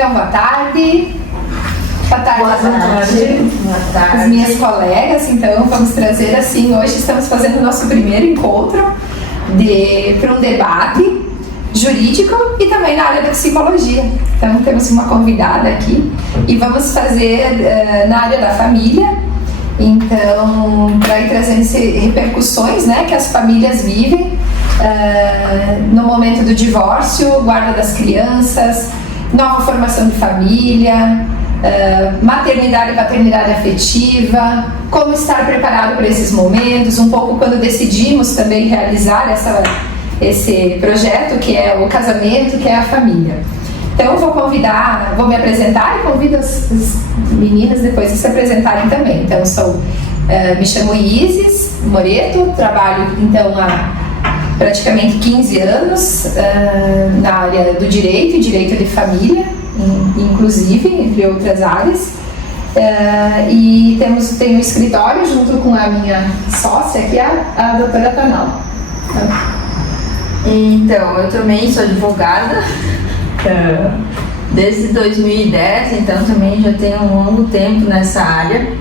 Então, boa tarde. Boa tarde. Boa tarde. As minhas colegas, então, vamos trazer assim, hoje estamos fazendo o nosso primeiro encontro para um debate jurídico e também na área da psicologia. Então, temos uma convidada aqui e vamos fazer na área da família. Então, para ir trazendo repercussões, né, que as famílias vivem no momento do divórcio, guarda das crianças, nova formação de família, maternidade e paternidade afetiva, como estar preparado para esses momentos, um pouco quando decidimos também realizar esse projeto que é o casamento, que é a família. Então vou me apresentar e convido as meninas depois de se apresentarem também. Então me chamo Isis Moreto, trabalho então há praticamente 15 anos na área do direito de família, inclusive, entre outras áreas. E tenho um escritório junto com a minha sócia, que é a doutora Tanal. Então, eu também sou advogada desde 2010, então também já tenho um longo tempo nessa área.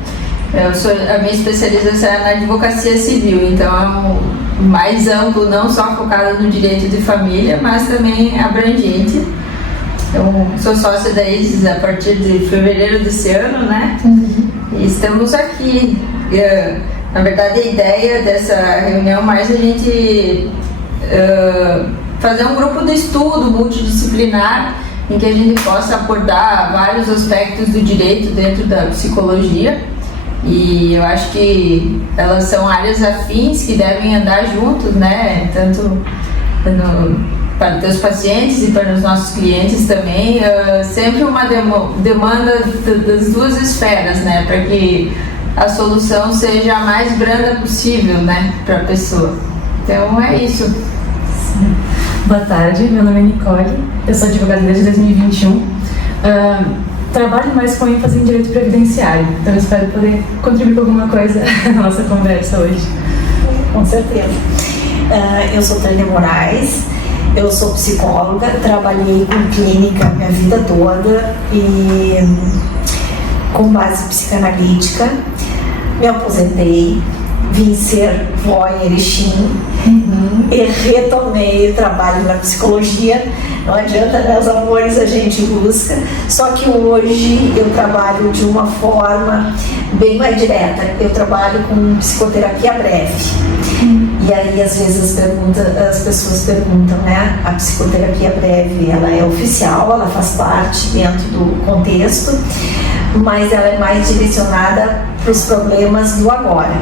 A minha especialização é na advocacia civil, então é mais amplo, não só focado no direito de família, mas também abrangente. Eu sou sócia da ISIS a partir de fevereiro desse ano, né? E estamos aqui. Na verdade, a ideia dessa reunião mais a gente fazer um grupo de estudo multidisciplinar em que a gente possa abordar vários aspectos do direito dentro da psicologia. E eu acho que elas são áreas afins que devem andar juntos, né? Tanto para os teus pacientes e para os nossos clientes também, sempre uma demanda das duas esferas, né? Para que a solução seja a mais branda possível, né? Para a pessoa. Então é isso. Boa tarde, meu nome é Nicole, eu sou advogada desde 2021. Trabalho mais com ênfase em direito previdenciário, então eu espero poder contribuir com alguma coisa na nossa conversa hoje. Com certeza. Eu sou Tânia Moraes, eu sou psicóloga, trabalhei com clínica minha vida toda e com base psicanalítica, me aposentei, vim ser vó em Erechim e retomei o trabalho na psicologia. Não adianta, meus amores, a gente busca, só que hoje eu trabalho de uma forma bem mais direta. Eu trabalho com psicoterapia breve. E aí às vezes as pessoas perguntam, né? A psicoterapia breve, ela é oficial, ela faz parte dentro do contexto, mas ela é mais direcionada para os problemas do agora.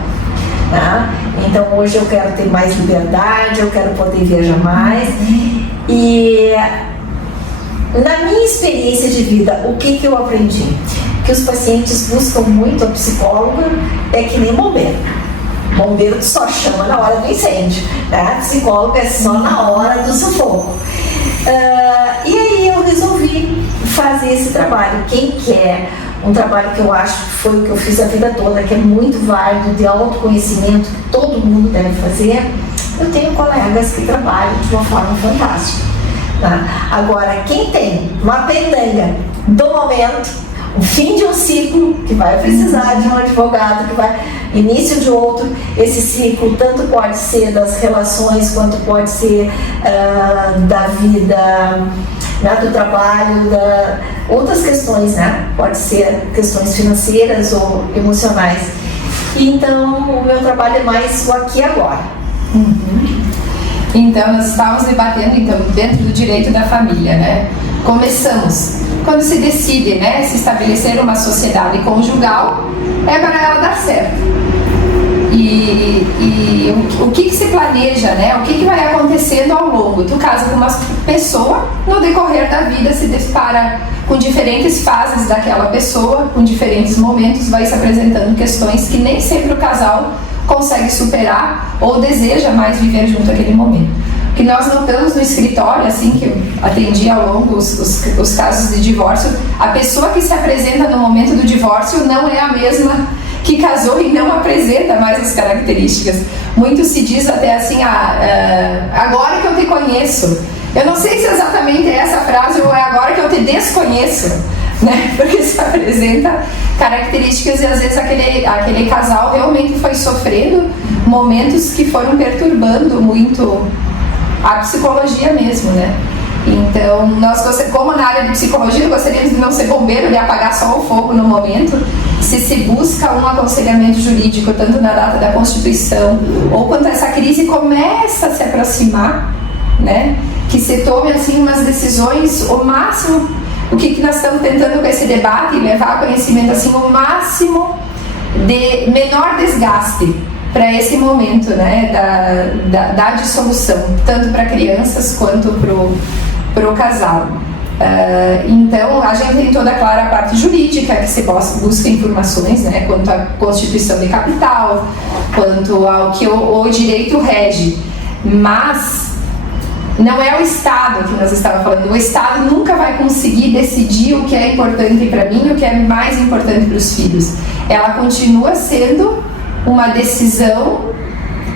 Tá? Então hoje eu quero ter mais liberdade, eu quero poder viajar mais. E na minha experiência de vida, o que eu aprendi? Que os pacientes buscam muito a psicóloga, é que nem bombeiro. Bombeiro só chama na hora do incêndio, né? A psicóloga é só na hora do sufoco. E aí eu resolvi fazer esse trabalho. Quem quer um trabalho que eu acho que foi o que eu fiz a vida toda, que é muito válido, de autoconhecimento, que todo mundo deve fazer, eu tenho colegas que trabalham de uma forma fantástica. Tá? Agora, quem tem uma pendenga do momento, o fim de um ciclo, que vai precisar de um advogado, que vai início de outro, esse ciclo tanto pode ser das relações, quanto pode ser da vida, né, do trabalho, outras questões, né? Pode ser questões financeiras ou emocionais. Então, o meu trabalho é mais o aqui e agora. Então, nós estávamos debatendo dentro do direito da família, né? Começamos quando se decide, né, se estabelecer uma sociedade conjugal, é para ela dar certo. E o que se planeja, né? O que vai acontecendo ao longo? Tu casa com uma pessoa, no decorrer da vida se depara com diferentes fases daquela pessoa, com diferentes momentos, vai se apresentando questões que nem sempre o casal consegue superar ou deseja mais viver junto àquele momento. O que nós notamos no escritório, assim, que eu atendi ao longo os casos de divórcio, a pessoa que se apresenta no momento do divórcio não é a mesma que casou e não apresenta mais as características. Muito se diz até assim, agora que eu te conheço. Eu não sei se exatamente é essa frase ou é agora que eu te desconheço, né? Porque isso apresenta características e às vezes aquele casal realmente foi sofrendo momentos que foram perturbando muito a psicologia mesmo, né? Então, nós, como na área de psicologia, gostaríamos de não ser bombeiro, de apagar só o fogo no momento. Se busca um aconselhamento jurídico, tanto na data da Constituição, ou quando essa crise começa a se aproximar, né? Que se tome, assim, umas decisões, o máximo, o que nós estamos tentando com esse debate, levar a conhecimento, assim, o máximo de menor desgaste para esse momento, né, da dissolução, tanto para crianças quanto para o casal. Então, a gente tem toda, claro, a parte jurídica, que se busca informações, né, quanto à constituição de capital, quanto ao que o direito rege, mas não é o Estado que nós estávamos falando. O Estado nunca vai conseguir decidir o que é importante para mim, o que é mais importante para os filhos. Ela continua sendo uma decisão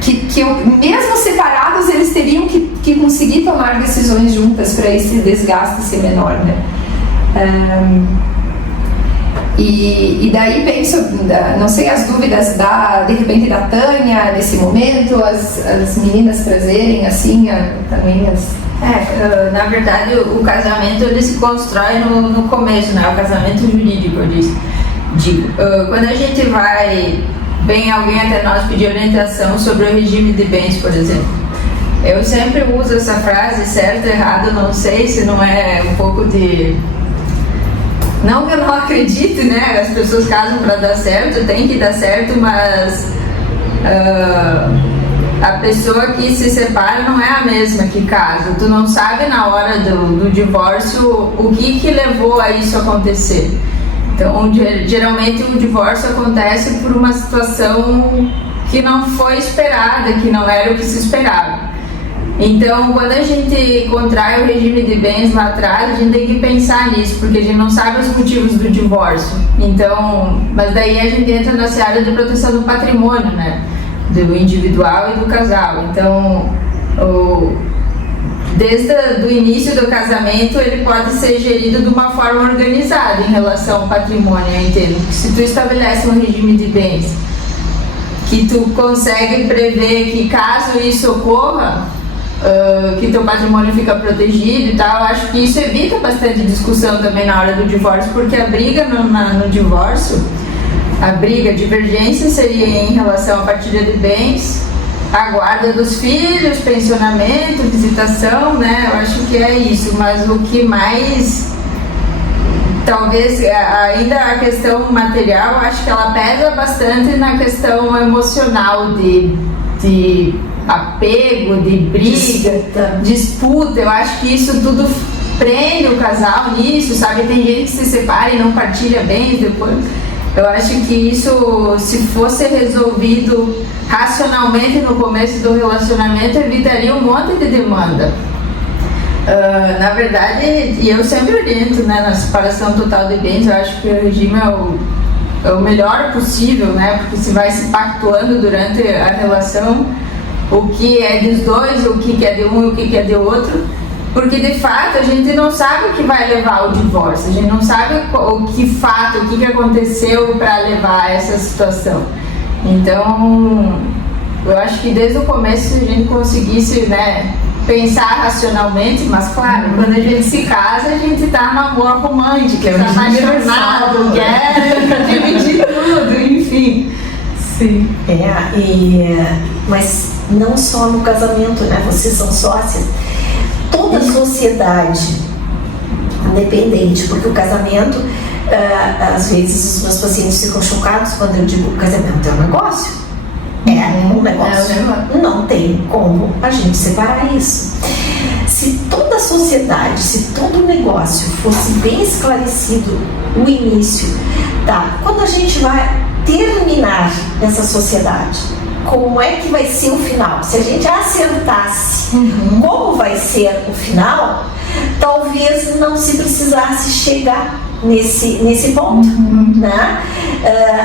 que mesmo separados, eles teriam que conseguir tomar decisões juntas para esse desgaste ser menor, né? E daí penso, não sei as dúvidas de repente da Tânia nesse momento, as meninas trazerem assim também as... Na verdade o casamento ele se constrói no começo, né? O casamento jurídico, eu digo. Quando a gente vem alguém até nós pedir orientação sobre o regime de bens, por exemplo. Eu sempre uso essa frase, certo, errado, não sei, se não é um pouco de... Não que eu não acredite, né? As pessoas casam para dar certo, tem que dar certo, mas a pessoa que se separa não é a mesma que casa. Tu não sabe na hora do divórcio o que levou a isso acontecer. Então, geralmente o divórcio acontece por uma situação que não foi esperada, que não era o que se esperava. Então, quando a gente contrai o regime de bens lá atrás, a gente tem que pensar nisso, porque a gente não sabe os motivos do divórcio. Então, mas daí a gente entra na seara de proteção do patrimônio, né? Do individual e do casal. Então, desde o início do casamento, ele pode ser gerido de uma forma organizada em relação ao patrimônio, eu entendo. Se tu estabelece um regime de bens, que tu consegue prever que caso isso ocorra, que teu patrimônio fica protegido e tal, eu acho que isso evita bastante discussão também na hora do divórcio, porque a briga no divórcio, a divergência seria em relação à partilha de bens, a guarda dos filhos, pensionamento, visitação, né? Eu acho que é isso, mas o que mais, talvez, ainda a questão material, eu acho que ela pesa bastante na questão emocional de apego, de briga, disputa. Eu acho que isso tudo prende o casal nisso, sabe? Tem gente que se separa e não partilha bens depois. Eu acho que isso, se fosse resolvido racionalmente no começo do relacionamento, evitaria um monte de demanda. Na verdade, e eu sempre oriento, né, na separação total de bens, eu acho que o regime é o melhor possível, né, porque se vai se pactuando durante a relação o que é dos dois, o que é de um e o que é de outro. Porque de fato a gente não sabe o que vai levar ao divórcio, a gente não sabe o que aconteceu para levar a essa situação. Então, eu acho que desde o começo, se a gente conseguisse, né, pensar racionalmente, mas claro, quando a gente se casa, a gente tá no amor romântico, tá apaixonado, quer dividir tudo, enfim. Sim. Mas não só no casamento, né? Vocês são sócias. Toda a sociedade independente, porque o casamento, às vezes os meus pacientes ficam chocados quando eu digo que o casamento é um negócio. É um negócio. Não tem como a gente separar isso. Se toda a sociedade, se todo o negócio fosse bem esclarecido no início, tá? Quando a gente vai terminar essa sociedade, como é que vai ser o final? Se a gente acertasse como vai ser o final, talvez não se precisasse chegar nesse ponto, né?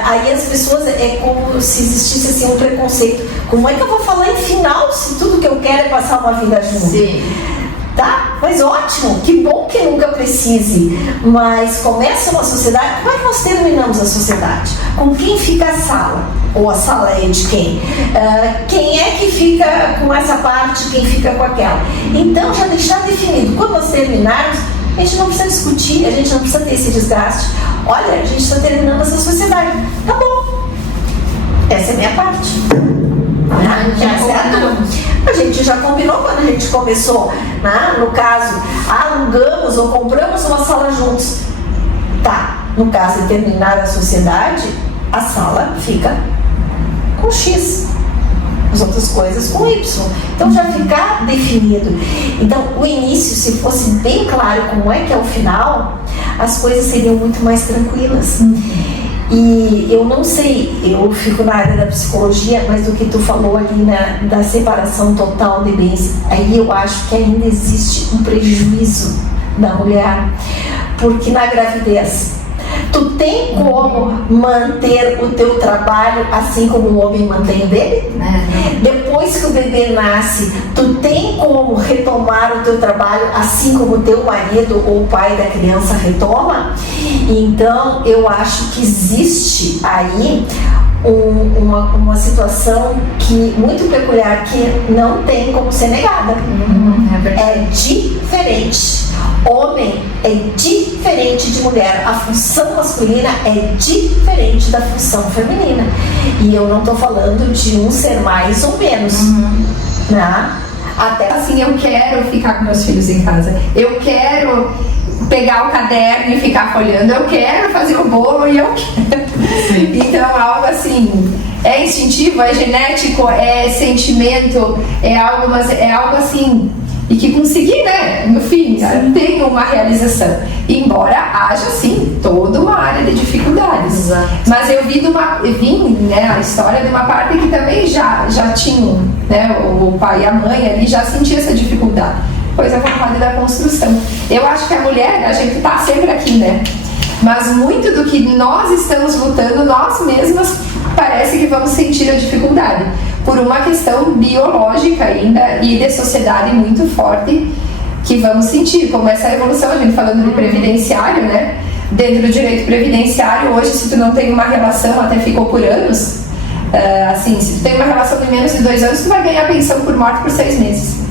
Aí as pessoas, é como se existisse assim um preconceito. Como é que eu vou falar em final se tudo que eu quero é passar uma vida junto? Sim. Tá? Mas ótimo, que bom que nunca precise. Mas começa uma sociedade, como é que nós terminamos a sociedade? Com quem fica a sala? Ou a sala é de quem? Quem é que fica com essa parte, quem fica com aquela? Então já deixar definido, quando nós terminarmos, a gente não precisa discutir, a gente não precisa ter esse desgaste. Olha, a gente está terminando essa sociedade. Tá bom. Essa é a minha parte. Essa é a tua. A gente já combinou quando a gente começou, né? No caso, alugamos ou compramos uma sala juntos. Tá, no caso de terminar a sociedade, a sala fica com X, as outras coisas com Y. Então já ficar definido. Então o início, se fosse bem claro como é que é o final, as coisas seriam muito mais tranquilas. E eu não sei, eu fico na área da psicologia, mas do que tu falou ali, né, da separação total de bens, aí eu acho que ainda existe um prejuízo da mulher, porque na gravidez tu tem como manter o teu trabalho assim como o homem mantém o dele? Depois que o bebê nasce, tu tem como retomar o teu trabalho assim como o teu marido ou o pai da criança retoma? Então eu acho que existe aí uma situação muito peculiar que não tem como ser negada. É diferente. Homem é diferente de mulher. A função masculina é diferente da função feminina. E eu não estou falando de um ser mais ou menos. Né? Até assim, eu quero ficar com meus filhos em casa. Eu quero pegar o caderno e ficar folhando. Eu quero fazer o bolo e eu quero. Então, algo assim, é instintivo, é genético, é sentimento, é algo assim. E que conseguir, né, no fim, tem uma realização. Embora haja, sim, toda uma área de dificuldades. Exato. Mas eu vi né, a história de uma parte que também já tinham, né, o pai e a mãe ali já sentiam essa dificuldade. Pois a vontade da construção. Eu acho que a mulher, a gente tá sempre aqui, né? Mas muito do que nós estamos lutando, nós mesmas, parece que vamos sentir a dificuldade. Por uma questão biológica ainda e de sociedade muito forte que vamos sentir, como essa evolução, a gente falando de previdenciário, né? Dentro do direito previdenciário, hoje, se tu não tem uma relação, até ficou por anos, assim, se tu tem uma relação de menos de 2 anos, tu vai ganhar pensão por morte por 6 meses.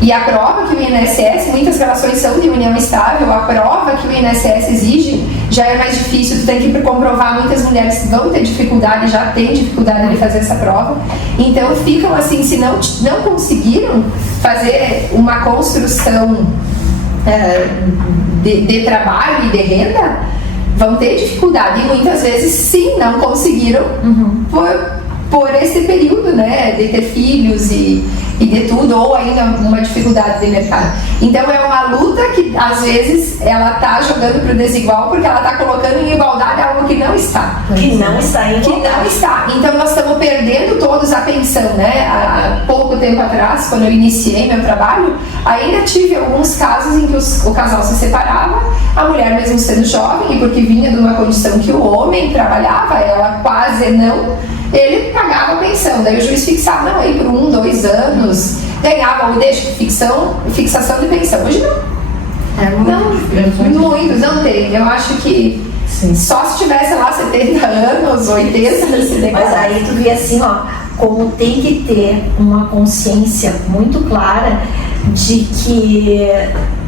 E a prova que o INSS, muitas relações são de união estável, a prova que o INSS exige já é mais difícil, tu tem que comprovar, muitas mulheres vão ter dificuldade, já têm dificuldade de fazer essa prova, então ficam assim, se não conseguiram fazer uma construção de trabalho e de renda, vão ter dificuldade, e muitas vezes sim, não conseguiram por esse período, né, de ter filhos e de tudo, ou ainda uma dificuldade de mercado. Então é uma luta que às vezes ela está jogando para o desigual porque ela está colocando em igualdade algo que não está. Que não está em igualdade. Que não está. Então nós estamos perdendo todos a pensão, né? Há pouco tempo atrás, quando eu iniciei meu trabalho, ainda tive alguns casos em que o casal se separava, a mulher mesmo sendo jovem, e porque vinha de uma condição que o homem trabalhava, ela quase não, ele pagava a pensão, daí o juiz fixava, não, aí por 1, 2 anos, ganhava ou deixa fixação de pensão. Hoje não. Muitos não tem. Eu acho que só se tivesse lá 70 anos, 80, mas aí tu vê assim, ó, como tem que ter uma consciência muito clara de que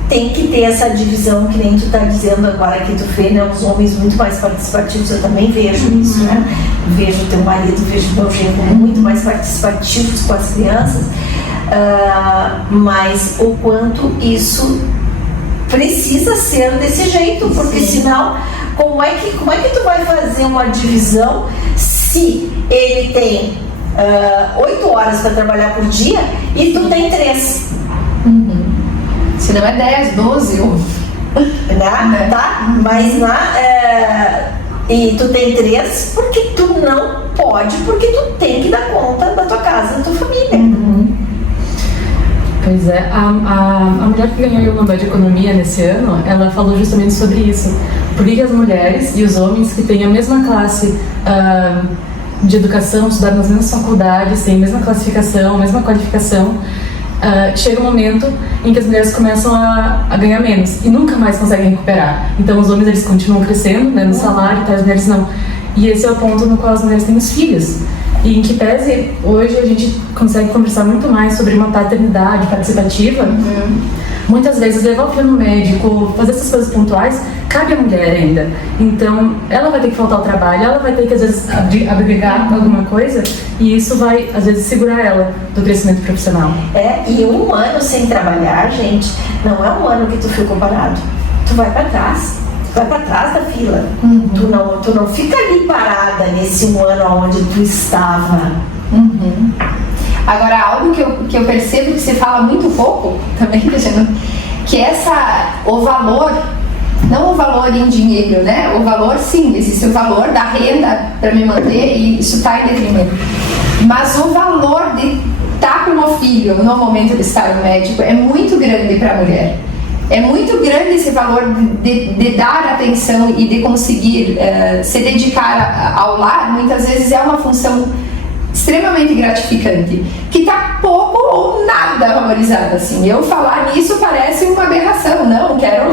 tem que ter essa divisão, que nem tu tá dizendo agora que tu vê, né, os homens muito mais participativos, eu também vejo isso, né? Vejo teu marido, vejo meu genro muito mais participativos com as crianças, mas o quanto isso precisa ser desse jeito, porque senão, como é que tu vai fazer uma divisão se ele tem 8 horas para trabalhar por dia e tu tem 3? Se não é 10, 12, né? Tá? Mas e tu tem 3 porque tu não pode, porque tu tem que dar conta da tua casa, da tua família. Pois é, a mulher que ganhou o Nobel de Economia nesse ano, ela falou justamente sobre isso. Por que as mulheres e os homens que têm a mesma classe de educação, estudaram nas mesmas faculdades, têm a mesma classificação, a mesma qualificação, chega um momento em que as mulheres começam a ganhar menos e nunca mais conseguem recuperar. Então os homens eles continuam crescendo, né, no salário, tá, as mulheres não. E esse é o ponto no qual as mulheres têm os filhos. E em que pese, hoje a gente consegue conversar muito mais sobre uma paternidade participativa. Muitas vezes levar o filho no médico, fazer essas coisas pontuais, cabe à mulher ainda. Então, ela vai ter que faltar ao trabalho, ela vai ter que, às vezes, abrigar alguma coisa, e isso vai, às vezes, segurar ela do crescimento profissional. E 1 ano sem trabalhar, gente, não é 1 ano que tu ficou parado. Tu vai pra trás. Vai para trás da fila. Tu não fica ali parada nesse 1 ano onde tu estava. Agora, algo que eu percebo que se fala muito pouco também, que o valor, não o valor em dinheiro, né? O valor, sim, existe o valor da renda para me manter e isso está em detrimento. Mas o valor de estar com o filho no momento de estar no médico é muito grande para a mulher. É muito grande esse valor de dar atenção e de conseguir se dedicar ao lar. Muitas vezes é uma função extremamente gratificante, que está pouco ou nada valorizada. Assim. Eu falar nisso parece uma aberração, não, quero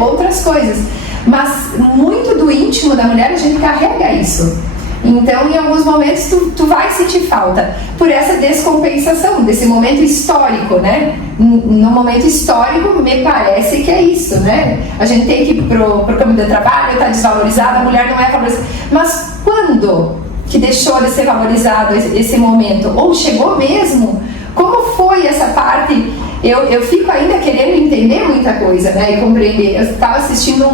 outras coisas. Mas muito do íntimo da mulher a gente carrega isso. Então, em alguns momentos, tu vai sentir falta por essa descompensação, desse momento histórico, né? No momento histórico, me parece que é isso, né? A gente tem que ir pro campo do trabalho, está desvalorizada, a mulher não é valorizada. Mas quando que deixou de ser valorizado esse momento? Ou chegou mesmo? Como foi essa parte? Eu fico ainda querendo entender muita coisa, né? E compreender. Eu estava assistindo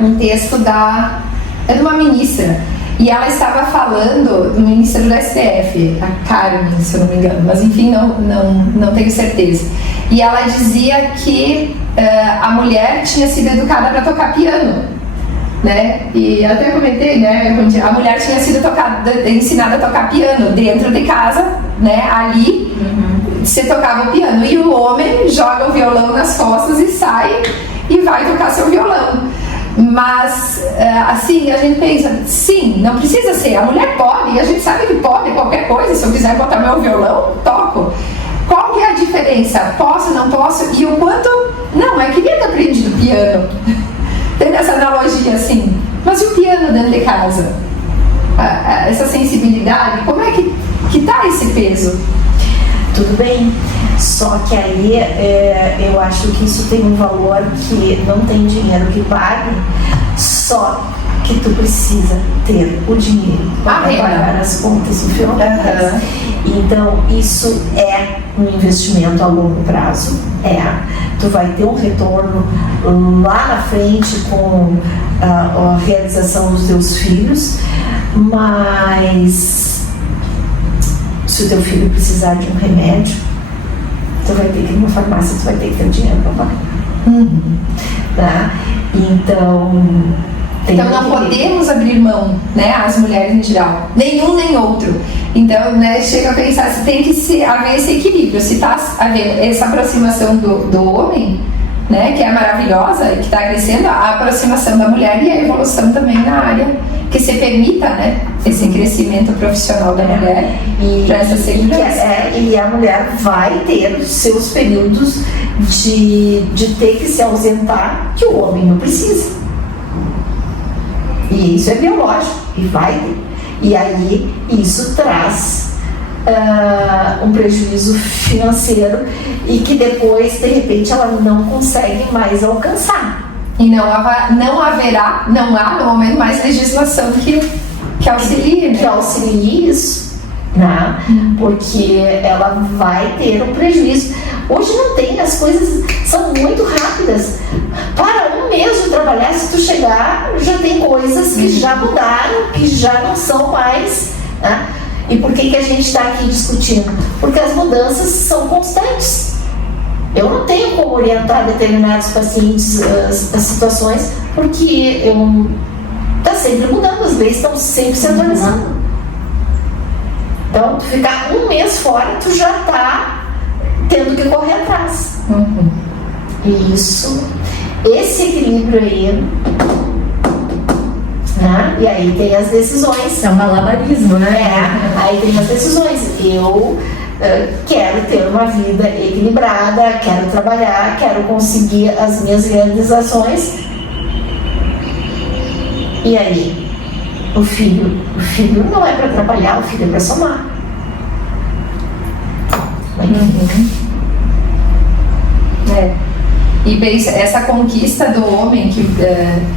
um texto de uma ministra. E ela estava falando do ministro do STF, a Carmen, se eu não me engano, mas enfim, não tenho certeza. E ela dizia que a mulher tinha sido educada para tocar piano, né? E até comentei, né? A mulher tinha sido ensinada a tocar piano dentro de casa, né? Ali, você tocava o piano. E o homem joga o violão nas costas e sai e vai tocar seu violão. Mas, assim, a gente pensa, sim, não precisa ser, a mulher pode, e a gente sabe que pode qualquer coisa, se eu quiser botar meu violão, toco. Qual que é a diferença? Posso, não posso? E o quanto, não, eu queria ter aprendido piano, tendo essa analogia assim, mas e o piano dentro de casa? Essa sensibilidade, como é que tá esse peso? Tudo bem, só que aí eu acho que isso tem um valor que não tem dinheiro que pague, só que tu precisa ter o dinheiro para pagar as contas no final. Então isso é um investimento a longo prazo, tu vai ter um retorno lá na frente com a realização dos teus filhos, mas se o teu filho precisar de um remédio, tu vai ter que ir numa farmácia, tu vai ter que ter dinheiro para pagar. Tá? Então não podemos abrir mão, né, as mulheres em geral, nenhum nem outro. Então, né, chega a pensar, se tem que haver esse equilíbrio, se está havendo essa aproximação do homem, né, que é maravilhosa e que está crescendo, a aproximação da mulher e a evolução também na área que se permita, né, esse crescimento profissional da mulher para essa segurança. E a mulher vai ter os seus períodos de ter que se ausentar que o homem não precisa. E isso é biológico, e vai ter. E aí isso traz um prejuízo financeiro e que depois, de repente, ela não consegue mais alcançar. E não há no momento mais legislação que auxilie, né? Que auxilie isso, né? Porque ela vai ter um prejuízo. Hoje não tem, as coisas são muito rápidas. Para um mês de trabalhar, se tu chegar, já tem coisas que já mudaram, que já não são mais, né? E por que a gente está aqui discutindo? Porque as mudanças são constantes. Eu não tenho como orientar determinados pacientes as situações, porque está sempre mudando, as leis estão sempre se atualizando. Então, tu ficar um mês fora, tu já está tendo que correr atrás. E esse equilíbrio aí né? E aí tem as decisões. É um malabarismo, né? Aí tem as decisões. Eu quero ter uma vida equilibrada, quero trabalhar, quero conseguir as minhas realizações. E aí, o filho não é para trabalhar, o filho é para somar. E pensa, essa conquista do homem que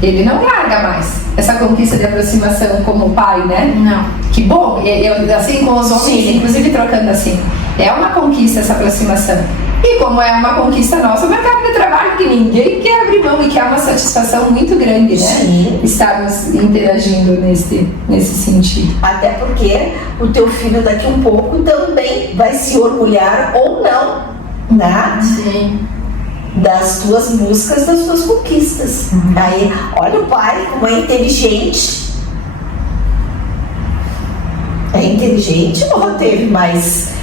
ele não larga mais. Essa conquista de aproximação como pai, né? Não. Que bom, eu, assim com os homens, Sim. inclusive trocando assim, é uma conquista essa aproximação. E como é uma conquista nossa, o mercado de trabalho que ninguém quer abrir mão e que é uma satisfação muito grande, né? Sim. Estarmos interagindo nesse sentido. Até porque o teu filho daqui um pouco também vai se orgulhar ou não, né? Sim. Das tuas buscas, das tuas conquistas. Aí, olha o pai como é inteligente. É inteligente ou teve mais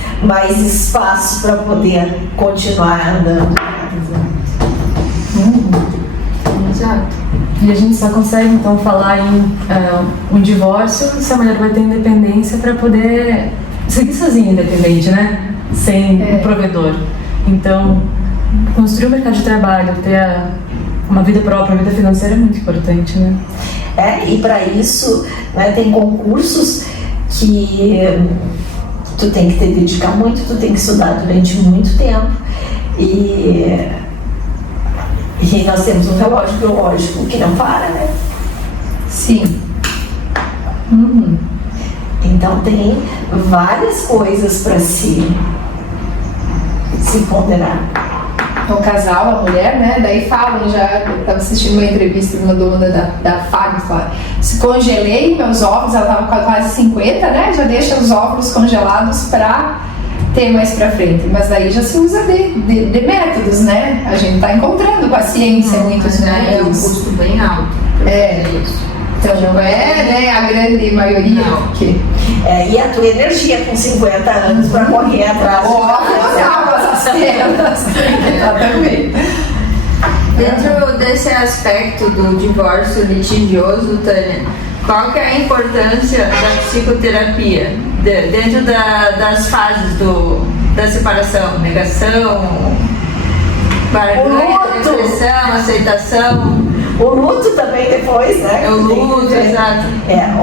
espaço para poder continuar andando? Exato. E a gente só consegue então falar em um divórcio se a mulher vai ter independência para poder seguir sozinha independente, né? Sem um provedor. Então, construir o mercado de trabalho, ter uma vida própria, uma vida financeira é muito importante, né? E para isso, né, tem concursos que tu tem que te dedicar muito, tu tem que estudar durante muito tempo e nós temos um relógio biológico que não para, né? Sim. Então tem várias coisas para se ponderar. O casal, a mulher, né? Daí falam já, eu estava assistindo uma entrevista de uma dona da Fábio, fala, se congelei meus óvulos, ela estava com quase 50, né? Já deixa os óvulos congelados para ter mais para frente. Mas daí já se usa de métodos, né? A gente está encontrando com a ciência muitos É um métodos. custo bem alto pra fazer isso. Então não é, né, a grande maioria. Não. Porque E a tua energia com 50 anos para correr atrás. Exatamente. Dentro desse aspecto do divórcio litigioso, Tânia, qual que é a importância da psicoterapia dentro das fases da separação, negação, barganha, depressão, aceitação? O luto também depois, né? É o luto, exato.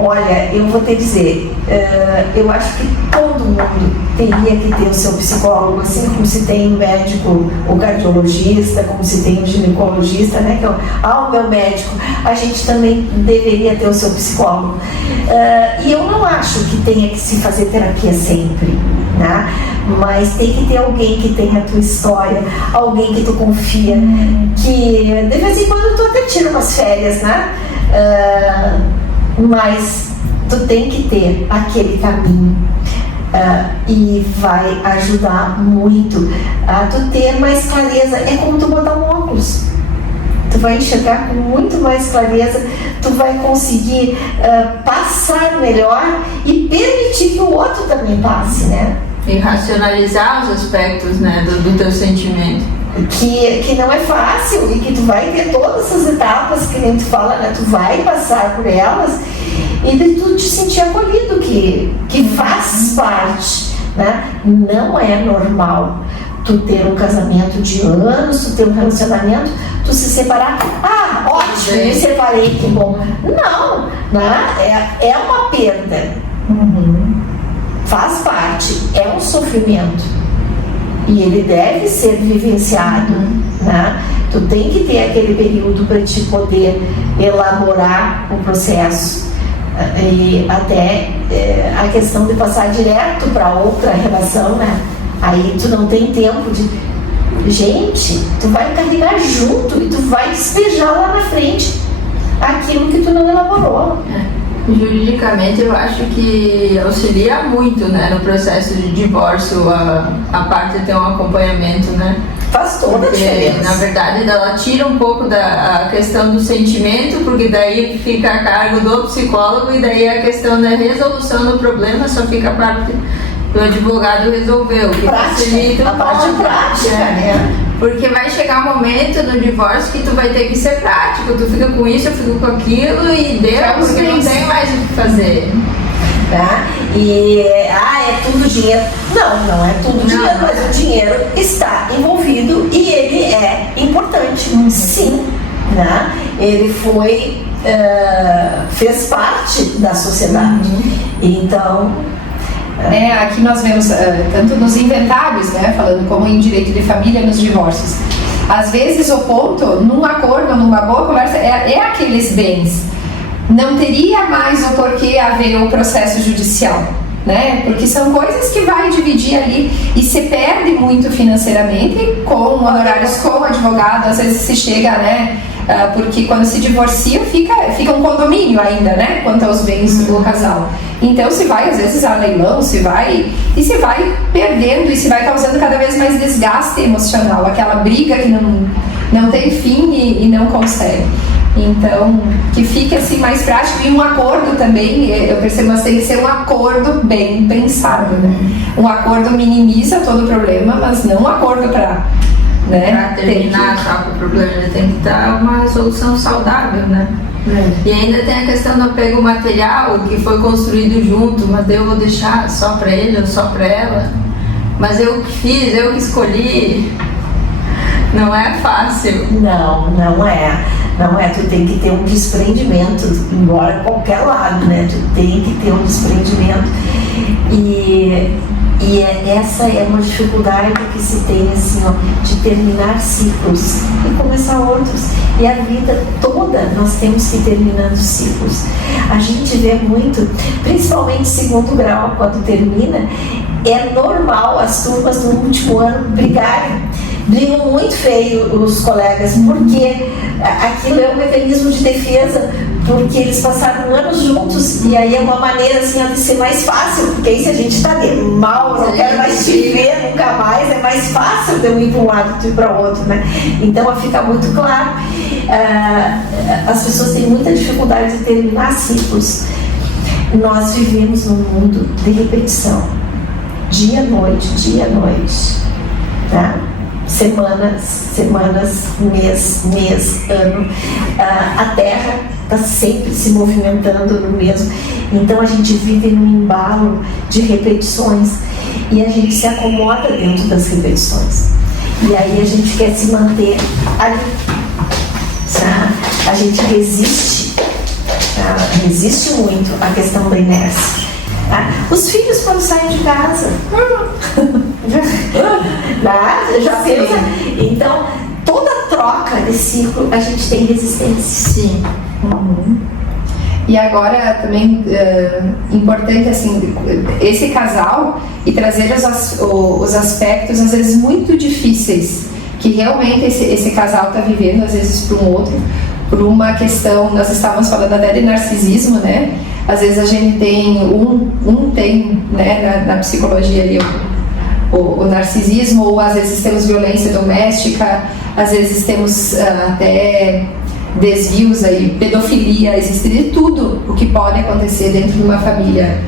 Olha, eu vou te dizer, eu acho que todo mundo teria que ter o seu psicólogo, assim como se tem o médico, o cardiologista, como se tem o ginecologista, né? Que o meu médico, a gente também deveria ter o seu psicólogo. E eu não acho que tenha que se fazer terapia sempre, né? Mas tem que ter alguém que tenha a tua história, alguém que tu confia, que de vez em quando tu até tira umas férias, né? Mas tu tem que ter aquele caminho e vai ajudar muito a tu ter mais clareza. É como tu botar um óculos. Tu vai enxergar com muito mais clareza, tu vai conseguir passar melhor e permitir que o outro também passe, né? E racionalizar os aspectos, né, do teu sentimento. Que não é fácil e que tu vai ter todas essas etapas que nem tu fala, né? Tu vai passar por elas e de tu te sentir acolhido, que faz parte, né? Não é normal tu ter um casamento de anos, tu ter um relacionamento, tu se separar, ótimo, me separei, que bom. Não, né? É uma perda. Faz parte, é um sofrimento e ele deve ser vivenciado, né? Tu tem que ter aquele período para te poder elaborar o processo e até a questão de passar direto para outra relação, né? Aí tu não tem tempo de... Gente, tu vai carregar junto e tu vai despejar lá na frente aquilo que tu não elaborou. Juridicamente, eu acho que auxilia muito, né, no processo de divórcio, a parte de ter um acompanhamento, né? Faz toda a diferença. Na verdade, ela tira um pouco da questão do sentimento, porque daí fica a cargo do psicólogo e daí a questão da resolução do problema só fica a parte do advogado resolver, o que facilita a parte prática, né? Porque vai chegar um momento no divórcio que tu vai ter que ser prático, tu fica com isso, eu fico com aquilo e deu, porque não tem mais o que fazer. Tá? E é tudo dinheiro. Não é tudo dinheiro, mas o dinheiro está envolvido e ele é importante, sim, né? Ele fez parte da sociedade. Então aqui nós vemos tanto nos inventários, né, falando como em direito de família, nos divórcios, às vezes o ponto, num acordo, numa boa conversa, é aqueles bens. Não teria mais o porquê haver o processo judicial, né? Porque são coisas que vai dividir ali e se perde muito financeiramente com honorários, com advogado, às vezes se chega, né? Porque quando se divorcia fica um condomínio ainda, né? Quanto aos bens do casal. Então se vai às vezes a leilão, se vai perdendo e se vai causando cada vez mais desgaste emocional, aquela briga que não tem fim e não consegue. Então, que fique assim mais prático, e um acordo também, eu percebo, mas tem que ser um acordo bem pensado, né? Um acordo minimiza todo o problema, mas não um acordo para terminar só com o problema, tem que dar uma solução saudável, né? E ainda tem a questão do apego material, que foi construído junto, mas eu vou deixar só para ele ou só para ela, mas eu que fiz, eu que escolhi. Não é fácil. Não é. Tu tem que ter um desprendimento, embora qualquer lado, né? Tu tem que ter um desprendimento. Essa é uma dificuldade que se tem, assim, ó, de terminar ciclos e começar outros. E a vida toda nós temos que ir terminando ciclos. A gente vê muito, principalmente segundo grau, quando termina, é normal as turmas no último ano brigarem. Brigam muito feio os colegas, porque aquilo é um mecanismo de defesa, porque eles passaram anos juntos, e aí é uma maneira assim de ser mais fácil, porque aí se a gente está de mal, não quero mais te ver nunca mais, é mais fácil de eu ir para um lado e tu ir para o outro, né? Então fica muito claro, as pessoas têm muita dificuldade de terminar ciclos. Nós vivemos num mundo de repetição, dia a noite, tá? Semanas, mês, ano. A Terra está sempre se movimentando no mesmo. Então a gente vive num embalo de repetições e a gente se acomoda dentro das repetições. E aí a gente quer se manter ali. A gente resiste muito à questão da inércia. Os filhos quando saem de casa já pensa. Então toda troca de ciclo a gente tem resistência. Sim. E agora também importante assim, esse casal e trazer os aspectos às vezes muito difíceis que realmente esse casal está vivendo, às vezes para um outro, por uma questão, nós estávamos falando até de narcisismo, né? Às vezes a gente tem, tem, né, na psicologia ali o narcisismo, ou às vezes temos violência doméstica, às vezes temos até desvios aí, pedofilia, existe de tudo o que pode acontecer dentro de uma família,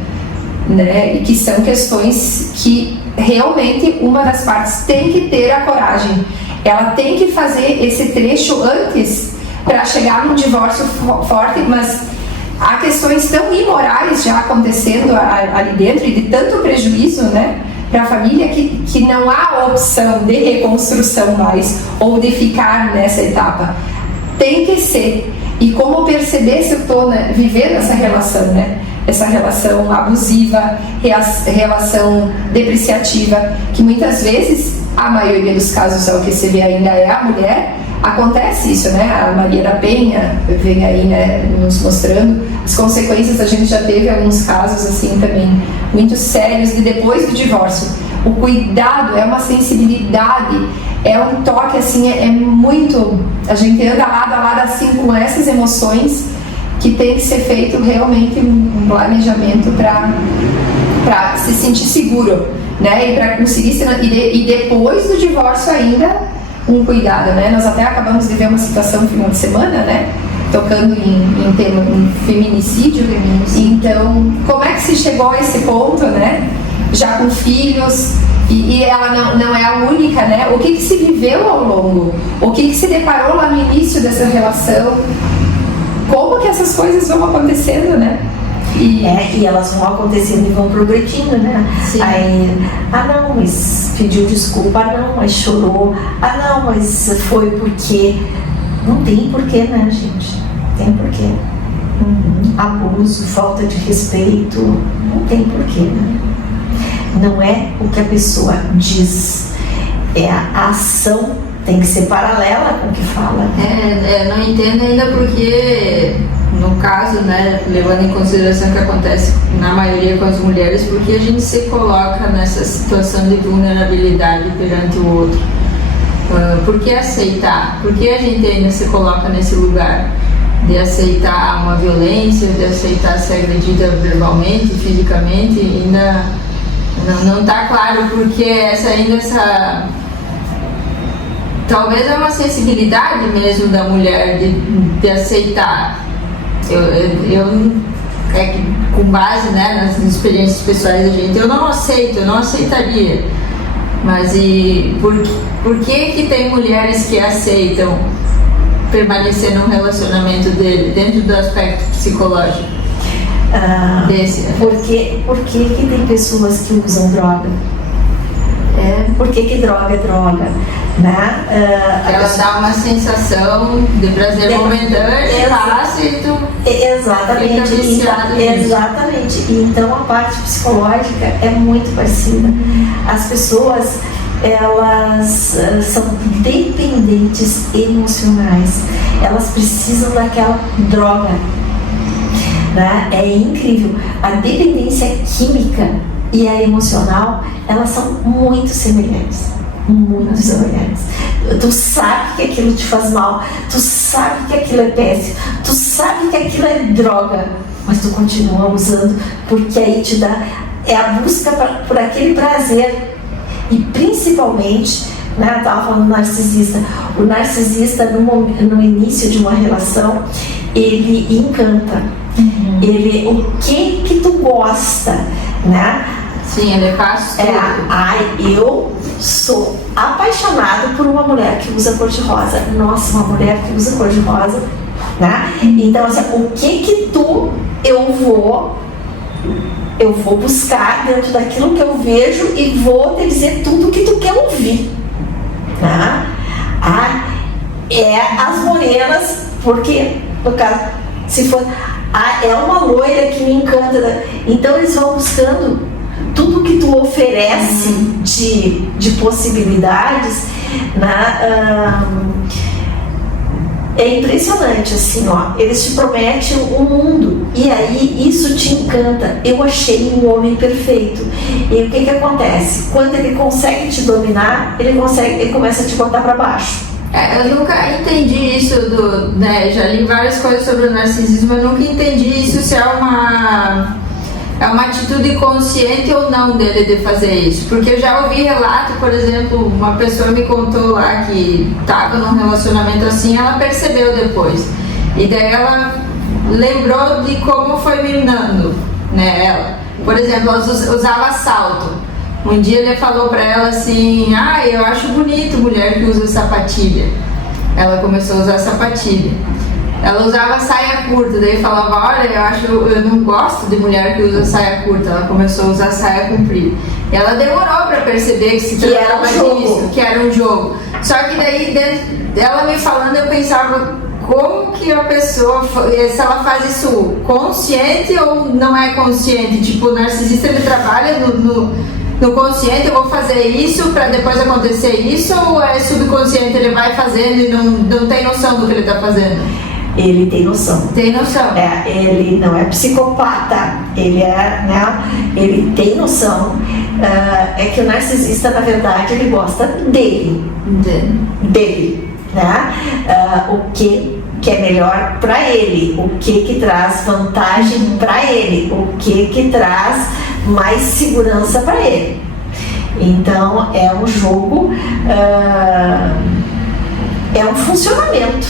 né? E que são questões que realmente uma das partes tem que ter a coragem, ela tem que fazer esse trecho antes para chegar num divórcio forte, mas há questões tão imorais já acontecendo ali dentro e de tanto prejuízo, né, para a família que não há opção de reconstrução mais ou de ficar nessa etapa. Tem que ser. E como perceber se eu estou, né, vivendo essa relação, né? Essa relação abusiva, relação depreciativa, que muitas vezes, a maioria dos casos, ao que se vê ainda é a mulher. Acontece isso, né? A Maria da Penha vem aí, né, nos mostrando as consequências. A gente já teve alguns casos assim também muito sérios de depois do divórcio. O cuidado é uma sensibilidade, é um toque assim, é muito. A gente anda lado a lado assim com essas emoções, que tem que ser feito realmente um planejamento para se sentir seguro, né? E para conseguir e depois do divórcio ainda um cuidado, né? Nós até acabamos de ver uma situação no final de semana, né? Tocando em feminicídio. Então, como é que se chegou a esse ponto, né? já com filhos, e ela não é a única, né? O que se viveu ao longo? O que se deparou lá no início dessa relação? Como que essas coisas vão acontecendo, né? E elas vão acontecendo e vão progredindo, né? Sim. Aí, não, mas pediu desculpa, não, mas chorou, não, mas foi porque... Não tem porquê, né, gente? Tem porquê. Abuso, falta de respeito, não tem porquê, né? Não é o que a pessoa diz, é a ação, tem que ser paralela com o que fala. Não entendo ainda porque, no caso, né, levando em consideração o que acontece na maioria com as mulheres, porque a gente se coloca nessa situação de vulnerabilidade perante o outro. Por que aceitar? Por que a gente ainda se coloca nesse lugar de aceitar uma violência, de aceitar ser agredida verbalmente, fisicamente? Ainda não está claro porque essa talvez é uma sensibilidade mesmo da mulher de aceitar. Com base, né, nas experiências pessoais da gente, eu não aceito, eu não aceitaria. Mas por que tem mulheres que aceitam permanecer num relacionamento dentro do aspecto psicológico? Por que tem pessoas que usam droga? Por que droga é droga? Né? Ela dá uma sensação de prazer momentâneo, fácil e tu exatamente, exatamente. E então a parte psicológica é muito parecida. As pessoas, elas são dependentes emocionais, elas precisam daquela droga, né? É incrível. A dependência química e a emocional, elas são muito semelhantes. Muito semelhantes. Tu sabe que aquilo te faz mal, tu sabe que aquilo é péssimo, tu sabe que aquilo é droga, mas tu continua usando porque aí te dá, a busca por aquele prazer. E principalmente, né, eu estava falando do narcisista. O narcisista, no início de uma relação, ele encanta. O que tu gosta, né? Sim, ele faz tudo. Eu sou apaixonado por uma mulher que usa cor-de-rosa. Nossa, uma mulher que usa cor-de-rosa, né? Então, assim, o que eu vou buscar dentro daquilo que eu vejo e vou te dizer tudo o que tu quer ouvir, né? As morenas, porque, no caso, se for... é uma loira que me encanta, né? Então eles vão buscando tudo que tu oferece de possibilidades, né? É impressionante, assim, eles te prometem um mundo e aí isso te encanta. Eu achei um homem perfeito. E o que acontece? Quando ele consegue te dominar, ele começa a te botar para baixo. Eu nunca entendi isso né, já li várias coisas sobre o narcisismo, eu nunca entendi isso, se é uma atitude consciente ou não dele de fazer isso, porque eu já ouvi relato, por exemplo, uma pessoa me contou lá que estava num relacionamento assim, ela percebeu depois, e daí ela lembrou de como foi minando, né, ela, por exemplo, ela usava salto. Um dia ele falou pra ela assim, eu acho bonito mulher que usa sapatilha. Ela começou a usar sapatilha. Ela usava saia curta, daí falava, olha, eu não gosto de mulher que usa saia curta. Ela começou a usar saia comprida. E ela demorou pra perceber que se tratava disso, que era um jogo. Só que daí, ela me falando, eu pensava, como que a pessoa, se ela faz isso consciente ou não é consciente? Tipo, o narcisista, ele trabalha no consciente, eu vou fazer isso para depois acontecer isso, ou é subconsciente, ele vai fazendo e não tem noção do que ele está fazendo? Ele tem noção. Tem noção. Ele não é psicopata, ele tem noção. É que o narcisista, na verdade, ele gosta dele, né? O que é melhor para ele, o que traz vantagem para ele, o que traz mais segurança para ele. Então é um jogo, é um funcionamento,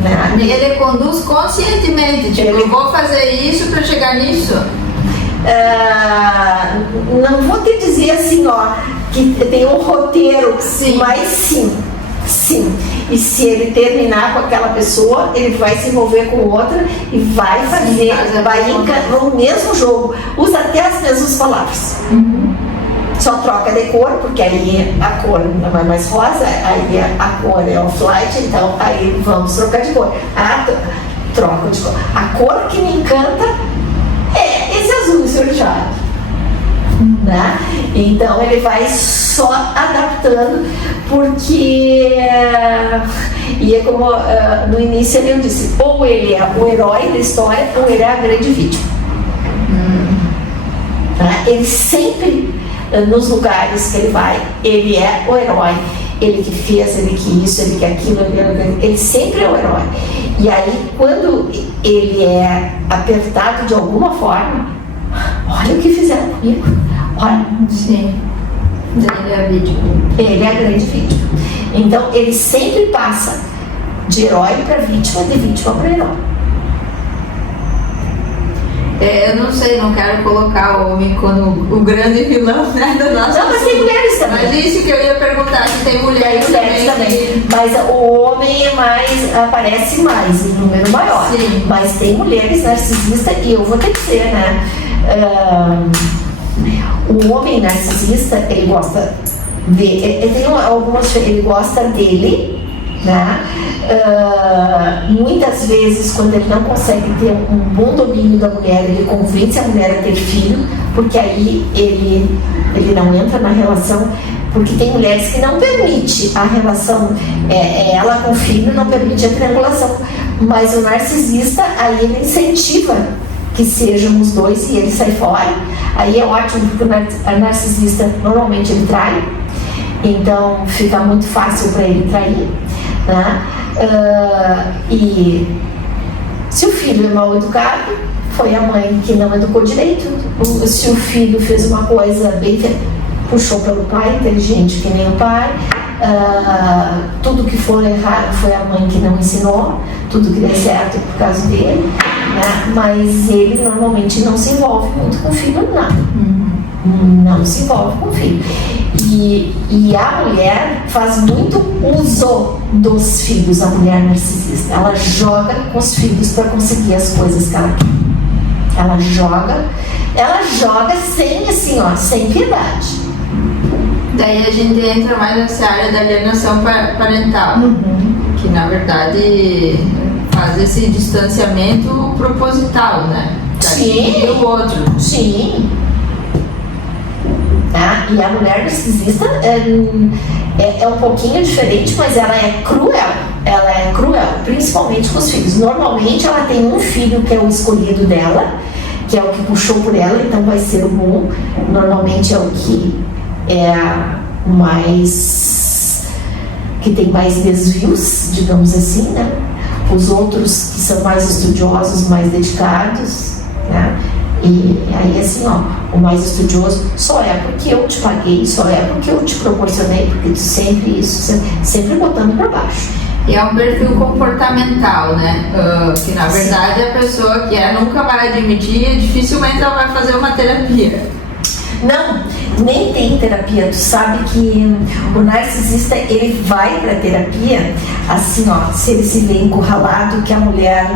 né? Ele conduz conscientemente, tipo, eu vou fazer isso para chegar nisso. não vou te dizer assim, ó, que tem um roteiro, mas sim. E se ele terminar com aquela pessoa, ele vai se envolver com outra e vai fazer, no mesmo jogo, usa até as mesmas palavras. Só troca de cor, porque aí a cor não é mais rosa, aí a cor é off-white, então aí vamos trocar de cor. Troca de cor. A cor que me encanta é esse azul esverdeado, né? Então ele vai só adaptando, porque e é como no início eu disse, ou ele é o herói da história ou ele é a grande vítima. Né? Ele sempre, nos lugares que ele vai, ele é o herói. Ele que fez, ele que isso, ele que aquilo, ele sempre é o herói. E aí, quando ele é apertado de alguma forma, olha o que fizeram comigo. Olha. Sim. Ele é a vítima. Ele é a grande vítima. Então, ele sempre passa de herói para vítima, de vítima para herói. Eu não sei, não quero colocar o homem como o grande vilão, né, do nosso. Não, mas tem mulheres também. Mas isso que eu ia perguntar, se tem mulheres também. Mas o homem é mais, aparece mais, em número maior. Sim. Mas tem mulheres narcisistas, e eu vou ter que dizer, né? O homem narcisista, ele gosta de. Ele gosta dele, né? Muitas vezes, quando ele não consegue ter um bom domínio da mulher, ele convence a mulher a ter filho, porque aí ele não entra na relação, porque tem mulheres que não permitem a relação, ela com o filho não permite a triangulação, mas o narcisista, aí ele incentiva que sejam os dois e ele sai fora. Aí é ótimo, porque o narcisista normalmente ele trai, então fica muito fácil para ele trair, né? E se o filho é mal educado, foi a mãe que não educou direito. Se o filho fez uma coisa bem, puxou pelo pai, inteligente que nem o pai. Tudo que for errado foi a mãe que não ensinou, tudo que deu certo por causa dele, né? Mas ele normalmente não se envolve muito com o filho, nada. Não se envolve com o filho. E a mulher faz muito uso dos filhos, a mulher narcisista. Ela joga com os filhos para conseguir as coisas que ela quer. Ela joga sem, assim, ó, sem piedade. Daí a gente entra mais nessa área da alienação parental, que na verdade faz esse distanciamento proposital, né? Sim. Do outro. Sim. Tá? E a mulher narcisista é um pouquinho diferente, mas ela é cruel. Ela é cruel, principalmente com os filhos. Normalmente ela tem um filho que é o escolhido dela, que é o que puxou por ela, então vai ser o bom. Normalmente é o que é mais, que tem mais desvios, digamos assim, né? Os outros que são mais estudiosos, mais dedicados, né? E aí assim, ó, o mais estudioso só é porque eu te paguei, só é porque eu te proporcionei, porque tu sempre isso, sempre botando pra baixo. E é um perfil comportamental, né? Que na verdade a pessoa que nunca vai admitir, dificilmente ela vai fazer uma terapia. Não, nem tem terapia. Tu sabe que o narcisista, ele vai pra terapia assim, ó, se ele se vê encurralado, que a mulher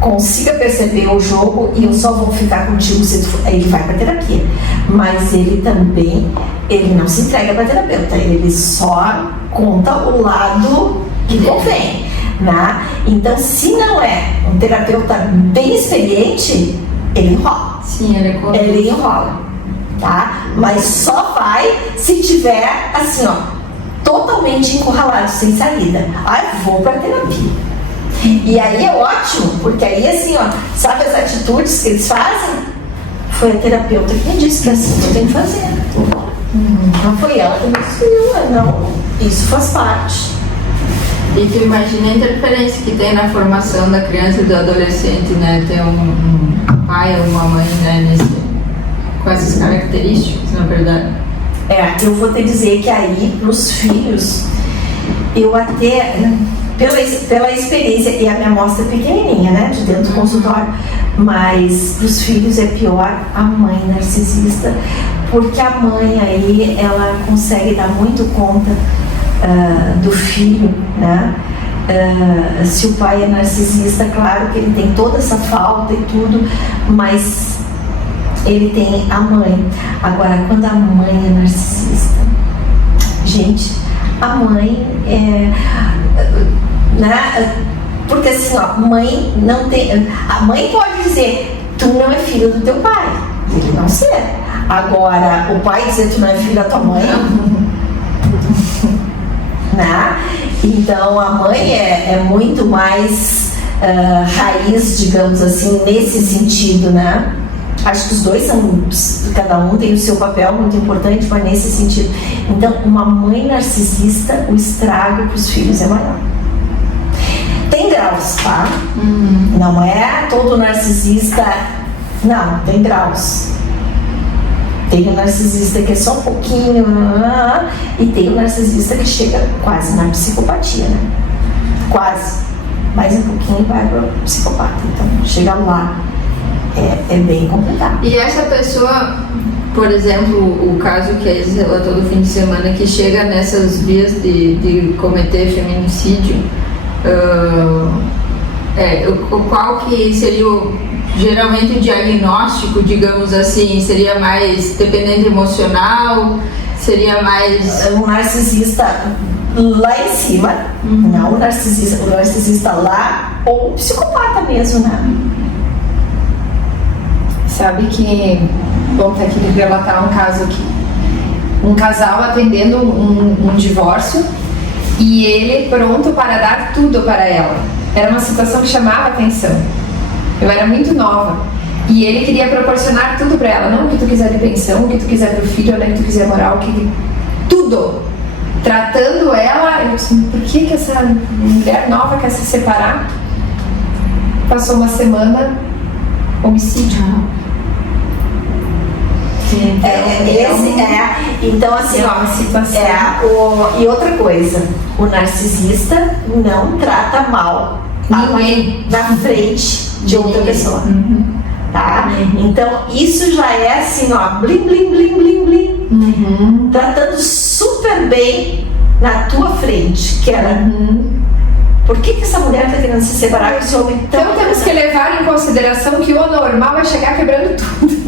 consiga perceber o jogo e eu só vou ficar contigo se tu for. Ele vai pra terapia. Mas ele também, ele não se entrega pra terapeuta, ele só conta o lado que convém, né? Então, se não é um terapeuta bem experiente, ele enrola. Sim, ele enrola. Tá? Mas só vai se tiver assim, ó, totalmente encurralado, sem saída. Vou pra terapia. E aí é ótimo, porque aí assim, ó, sabe as atitudes que eles fazem? Foi a terapeuta que me disse que assim eu tenho que fazer. Não foi ela que me ensinou, não. Isso faz parte. E tu imagina a interferência que tem na formação da criança e do adolescente, né? Ter um pai ou uma mãe, né, com essas características, na verdade. Eu vou te dizer que aí, pros filhos, eu até pela experiência, e a minha amostra é pequenininha, né, de dentro do consultório, mas os filhos é pior a mãe narcisista, porque a mãe aí, ela consegue dar muito conta do filho, né? Se o pai é narcisista, claro que ele tem toda essa falta e tudo, mas ele tem a mãe. Agora, quando a mãe é narcisista, gente, a mãe né? Porque assim, ó, mãe não tem. A mãe pode dizer, tu não é filho do teu pai, ele não ser. Agora, o pai dizer, tu não é filho da tua mãe, né? Então a mãe é muito mais raiz, digamos assim, nesse sentido, né? Acho que os dois são, cada um tem o seu papel muito importante, mas nesse sentido. Então, uma mãe narcisista, o estrago para os filhos é maior. Tem graus, tá? Não é todo narcisista, não, tem graus. Tem o narcisista que é só um pouquinho, e tem o narcisista que chega quase na psicopatia, né? Quase. Mais um pouquinho e vai para o psicopata. Então, chega lá, é bem complicado. E essa pessoa, por exemplo, o caso que a Isis relatou do fim de semana, que chega nessas vias de cometer feminicídio, qual que seria geralmente o diagnóstico, digamos assim, seria mais dependente emocional, seria mais... Um narcisista lá em cima, não o narcisista lá, ou o psicopata mesmo, né? Sabe que, bom, tá aqui relatar um caso aqui. Um casal atendendo um divórcio e ele pronto para dar tudo para ela. Era uma situação que chamava atenção. Eu era muito nova e ele queria proporcionar tudo para ela. Não o que tu quiser de pensão, o que tu quiser pro filho, o que tu quiser moral, tudo. Tratando ela, eu disse, por que essa mulher nova quer se separar? Passou uma semana, homicídio. Então assim, ó, situação. E outra coisa, o narcisista não trata mal ninguém na frente de outra pessoa, tá? Então isso já é assim, ó, blim blim blim blim blim, tratando super bem na tua frente, que era por que essa mulher está querendo se separar com esse homem tão... Então temos que levar em consideração que o normal é chegar quebrando tudo.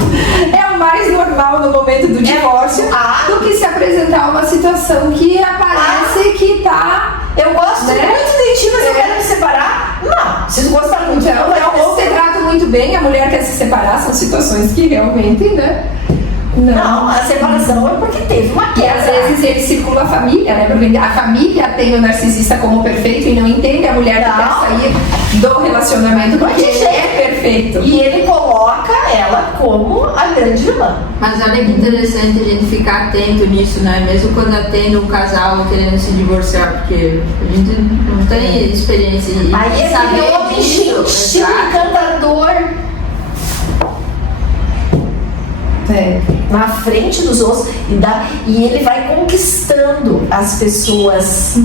É o mais normal no momento do divórcio do que se apresentar uma situação que aparece que tá... Eu gosto muito de ti, mas eu quero me separar? Não, se gostar muito ou você trata muito bem, a mulher quer se separar, são situações que realmente, né? Não, a separação é porque teve uma queda. E às vezes ele circula a família, né? Porque a família tem o narcisista como perfeito e não entende a mulher que quer sair do relacionamento porque ele é perfeito. E ele coloca ela como a grande vilã. Mas olha que interessante a gente ficar atento nisso, né? Mesmo quando atende um casal querendo se divorciar, porque a gente não tem experiência de aí saber é homem gentil, encantador. Na frente dos outros e ele vai conquistando as pessoas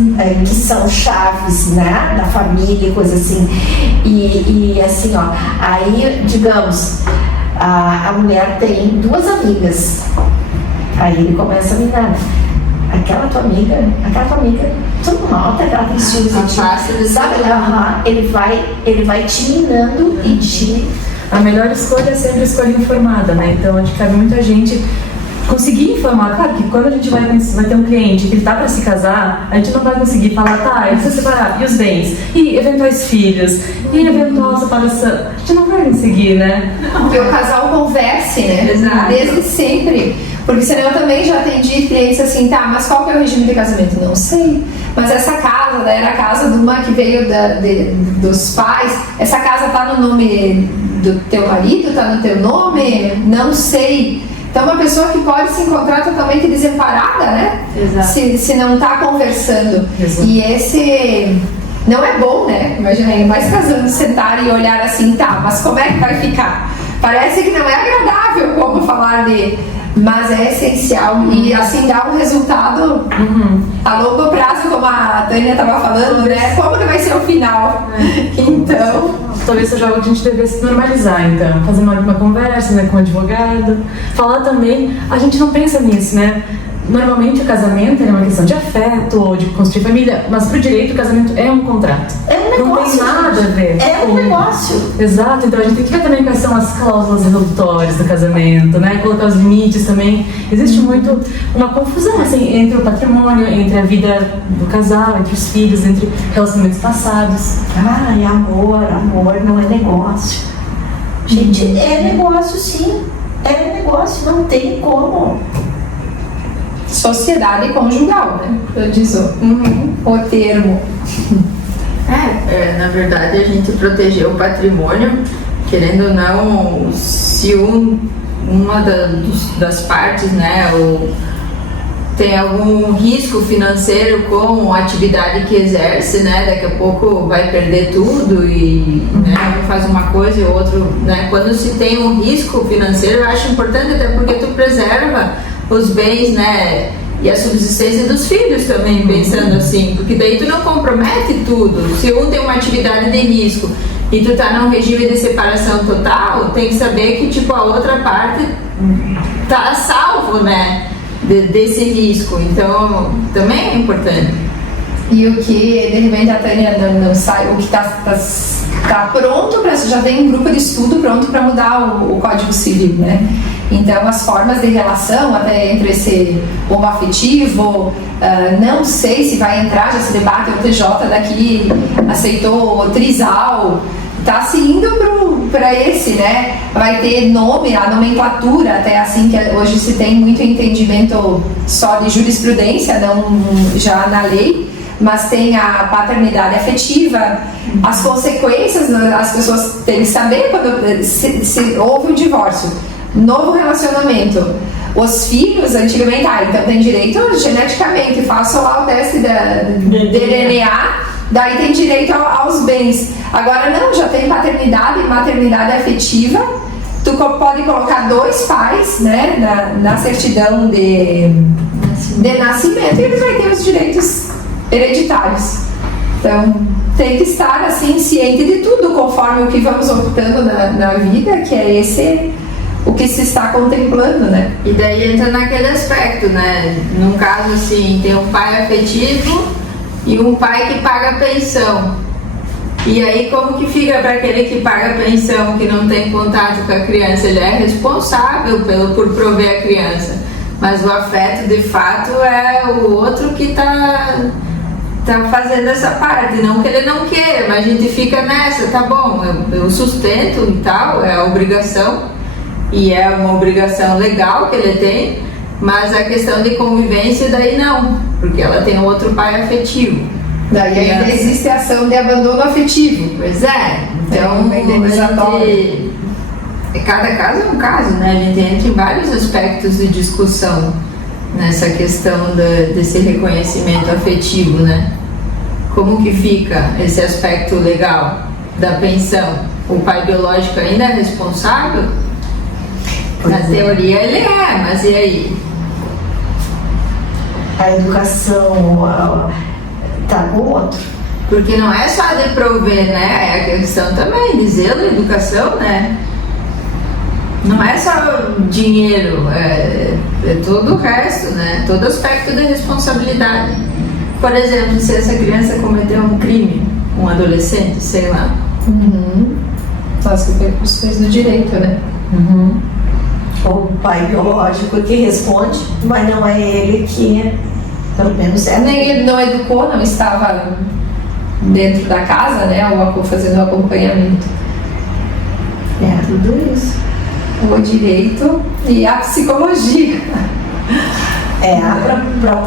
que são chaves, né, da família e coisa assim e assim, ó, aí digamos a mulher tem duas amigas, aí ele começa a mirar, aquela tua amiga tu nota que ela tem ciúmes de ti, sabe? Ele vai te minando e te... A melhor escolha é sempre a escolha informada, né? Então, acho que cabe muita gente conseguir informar. Claro que quando a gente vai ter um cliente que ele tá para se casar, a gente não vai conseguir falar, tá, ele precisa separar, e os bens, e eventuais filhos, e eventual separação. A gente não vai conseguir, né? Que o casal converse, né? Exato. Desde sempre. Porque senão eu também já atendi clientes assim, tá, mas qual que é o regime de casamento? Não sei. Mas essa casa, daí era a casa de uma que veio dos pais, essa casa tá no nome do teu marido, tá no teu nome? Não sei. Então uma pessoa que pode se encontrar totalmente desamparada, né? Exato. Se não tá conversando. Exato. E esse não é bom, né? Imagina aí, mais casando, sentar e olhar assim, tá, mas como é que vai ficar? Parece que não é agradável como falar de mas é essencial e assim dá um resultado a longo prazo, como a Tânia estava falando, né? Como que vai ser o final? Então, talvez seja algo que a gente devesse normalizar, então, fazer uma conversa, né, com o advogado, falar também, a gente não pensa nisso, né? Normalmente o casamento é uma questão de afeto ou de construir família, mas pro direito o casamento é um contrato. É um negócio. Não tem nada a ver. É um negócio. Exato, então a gente tem que ver também quais são as cláusulas redutórias do casamento, né? Colocar os limites também. Existe muito uma confusão assim, entre o patrimônio, entre a vida do casal, entre os filhos, entre relacionamentos passados. Ai, amor não é negócio. Gente, é negócio sim. É negócio, não tem como. sociedade conjugal, né? Eu disse o termo. Na verdade, a gente proteger o patrimônio, querendo ou não, se uma das partes, né, tem algum risco financeiro com a atividade que exerce, né, daqui a pouco vai perder tudo e né, um faz uma coisa e o outro, né, quando se tem um risco financeiro, eu acho importante até porque tu preserva os bens, né, e a subsistência dos filhos também, pensando assim, porque daí tu não compromete tudo. Se um tem uma atividade de risco e tu tá num regime de separação total, tem que saber que tipo a outra parte tá a salvo, né, desse risco. Então também é importante. E o que de repente a Tânia não sai, o que tá pronto para, já tem um grupo de estudo pronto para mudar o Código Civil, né? Então as formas de relação até entre esse homoafetivo, não sei se vai entrar, já se debate, o TJ daqui aceitou o trisal, tá se indo para esse, né? Vai ter nome, a nomenclatura, até assim, que hoje se tem muito entendimento só de jurisprudência, não já na lei, mas tem a paternidade afetiva, as consequências, as pessoas têm que saber quando se houve um divórcio, novo relacionamento, os filhos antigamente, então tem direito geneticamente, faço lá o teste de DNA, daí tem direito aos bens. Agora não, já tem paternidade e maternidade afetiva, tu pode colocar 2 pais, né, na certidão de nascimento e eles vão ter os direitos hereditários. Então tem que estar assim ciente de tudo conforme o que vamos optando na vida, que é esse o que se está contemplando, né? E daí entra naquele aspecto, né? Num caso assim, tem um pai afetivo e um pai que paga pensão. E aí como que fica para aquele que paga pensão, que não tem contato com a criança? Ele é responsável por prover a criança, mas o afeto de fato é o outro que tá fazendo essa parte, não que ele não queira, mas a gente fica nessa, tá bom, eu sustento e tal, é a obrigação, e é uma obrigação legal que ele tem, mas a questão de convivência daí não, porque ela tem outro pai afetivo. Daí ainda existe a ação de abandono afetivo. Pois é, então cada caso é um caso, né? A gente entra em vários aspectos de discussão nessa questão desse reconhecimento afetivo, né? Como que fica esse aspecto legal da pensão? O pai biológico ainda é responsável? Na teoria ele é, mas e aí? A educação tá com o outro. Porque não é só de prover, né? É a questão também de zelo e educação, né? Não é só dinheiro, é todo o resto, né? Todo aspecto de responsabilidade. Por exemplo, se essa criança cometeu um crime, um adolescente, sei lá. Só se foi questões do direito, né? O pai biológico que responde, mas não é ele que, pelo menos é. Nem ele não educou, não estava dentro da casa, né? Ou fazendo o acompanhamento. É tudo isso. O direito e a psicologia. Para